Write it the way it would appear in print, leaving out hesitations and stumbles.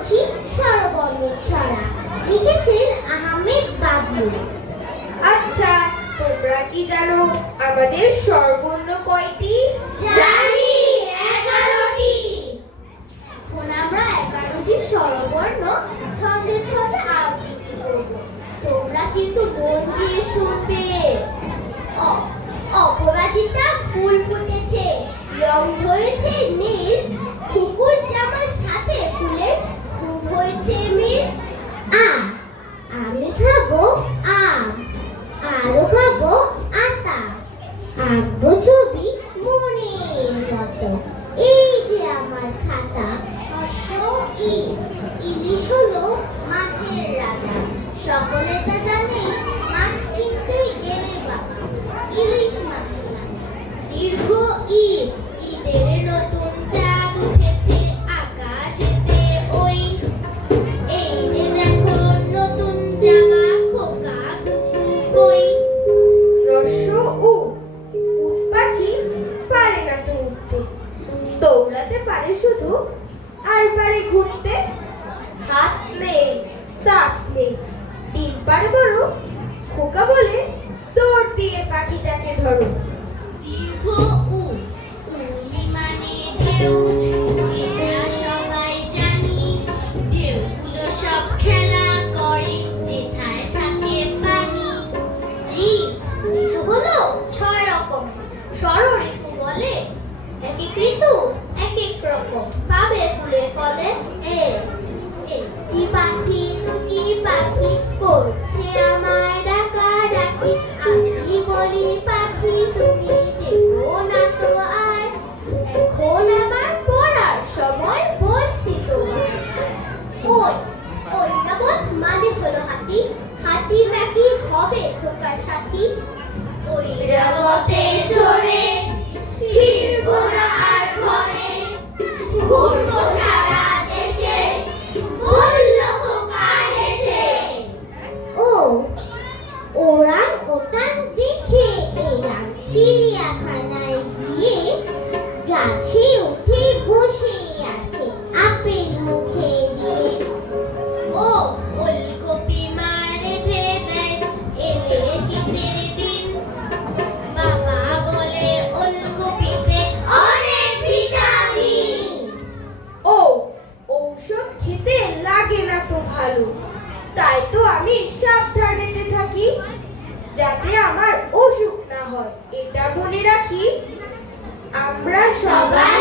পড়ছি স্বরবর্ণের ছড়া, লিখেছেন আহমেদ বাবু। আচ্ছা, তোমরা কি জানো আমাদের স্বরবর্ণ কয়টি? জানি, 11টি। এখন আমরা 11টি স্বরবর্ণ ছন্দে ছন্দে আবৃত্তি করব। তোমরা কিন্তু মন দিয়ে শুনবে। অপরাজিতা ফুল ফুটেছে, রং হয়েছে নীল, কুকুর জামার সাথে ফুলের খুব হয়েছে মিল। আমি খাবো আম, আরো খাবো আতা, আঁকবো ছবি মনের মতো, এই যে আমার খাতা। ইলিশ হলো মাছের রাজা, সকলে তা জানে, মাছ কিনতে গেলে বাবা ইলিশ মাছ লাগে। দীর্ঘ ঈদ, ঈদের নতুন চাঁদ উঠেছে আকাশেতে ওই, এই যে দেখো নতুন জামা খোকা খুকু কই। রস্য উ, উট পাখি পারে না তো উঠতে, দৌড়াতে পারে শুধু আর পারে ঘুরতে। হাত নেই, দাঁত নেই, ডিম পারে বড়, খোকা বলে দৌড় দিয়ে পাখিটাকে ধরো। দীর্ঘ উ, উর্মি মানে ঢেউ, এটা সবাই জানি, ঢেউগুলো সব খেলা করে যেথায় থাকে পানি। ঋতু হলো 6 রকম, ষড় ঋতু বলে, এক এক ঋতু এক এক রকম, পাবে ফুলে ফলে। একটি পাখি দুটি পাখি করছে আমায় ডাকাডাকি, আমি বলি পাখি তুমি দেখো না তো আর, এখন আমার পড়ার সময় বলছি তোমায়। ঐরাবত মানে হলো হাতি, হাতি নাকি হবে খোকার সাথী। ঐরাবতে চড়ে ফিরবো না আর ঘরে, ঘুরবো সারা দেশে, বললো খোকা হেসে। ওরাং ওটাং দেখে এলাম চিড়িয়াখানায় গিয়ে, গাছে উঠে বসে আছে আপেল মুখে দিয়ে। ওলকপি মা রেঁধে দেয় এলে শীতের দিন, বাবা বলে ওলকপিতে অনেক ভিটামিন। ঔষধ খেতে লাগে না তো ভালো, তাই তো আমি সাবধানেতে থাকি, যাতে আমার অসুখ না হয় এটা মনে রাখি। আমরা সবাই